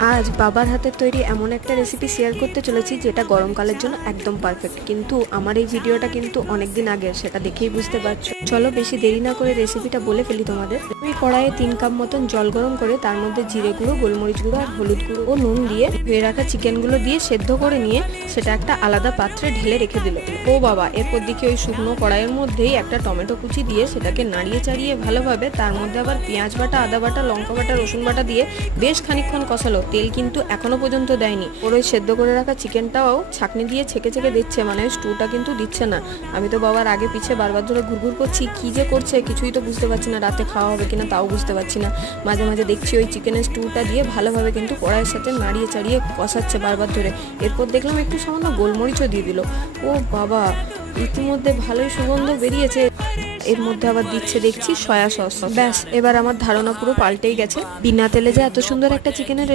আজ বাবার হাতের তৈরি এমন একটা রেসিপি শেয়ার করতে চলেছি যেটা গরমকালের জন্য একদম পারফেক্ট। কিন্তু আমার এই ভিডিওটা কিন্তু অনেকদিন আগের, সেটা দেখেই বুঝতে পারছো। চলো বেশি দেরি না করে রেসিপিটা বলে ফেলি তোমাদের। আমি কড়াইয়ে 3 কাপ মতন জল গরম করে তার মধ্যে জিরে গুঁড়ো, গোলমরিচ গুঁড়ো আর হলুদ গুঁড়ো ও নুন দিয়ে ধুয়ে রাখা চিকেনগুলো দিয়ে সেদ্ধ করে নিয়ে সেটা একটা আলাদা পাত্রে ঢেলে রেখে দিল। ও বাবা, এরপর দেখি ওই শুকনো কড়াইয়ের মধ্যেই একটা টমেটো কুচি দিয়ে সেটাকে নাড়িয়ে চাড়িয়ে ভালোভাবে তার মধ্যে আবার পেঁয়াজ বাটা, আদা বাটা, লঙ্কা বাটা, রসুন বাটা দিয়ে বেশ খানিকক্ষণ কষালো। তেল কিন্তু এখনো পর্যন্ত দেয়নি। ওর ওই সেদ্ধ করে রাখা চিকেনটাও ছাঁকনি দিয়ে ছেঁকে ছেঁকে দিচ্ছে, মানে স্টুটা কিন্তু দিচ্ছে না। আমি তো বাবার আগে পিছে বারবার ধরে ঘুরঘুর করছি, কি যে করছে কিছুই তো বুঝতে পারছি না। রাতে খাওয়া হবে কিনা তাও বুঝতে পারছি না। মাঝে মাঝে দেখছি ওই চিকেনের স্টুটা দিয়ে ভালোভাবে কিন্তু কড়াইয়ের সাথে নাড়িয়ে চাড়িয়ে কষাচ্ছে বারবার ধরে। এরপর দেখলাম একটু সামান্য গোলমরিচও দিয়ে দিল। ও বাবা, ইতিমধ্যে ভালোই সুগন্ধ বেরিয়েছে। এর মধ্যে আবার দিচ্ছে দেখছি সয়া সস। ব্যাস, এবার আমার ধারণা পুরো পাল্টেই গেছে। বিনা তেলে যে এত সুন্দর একটা চিকেনের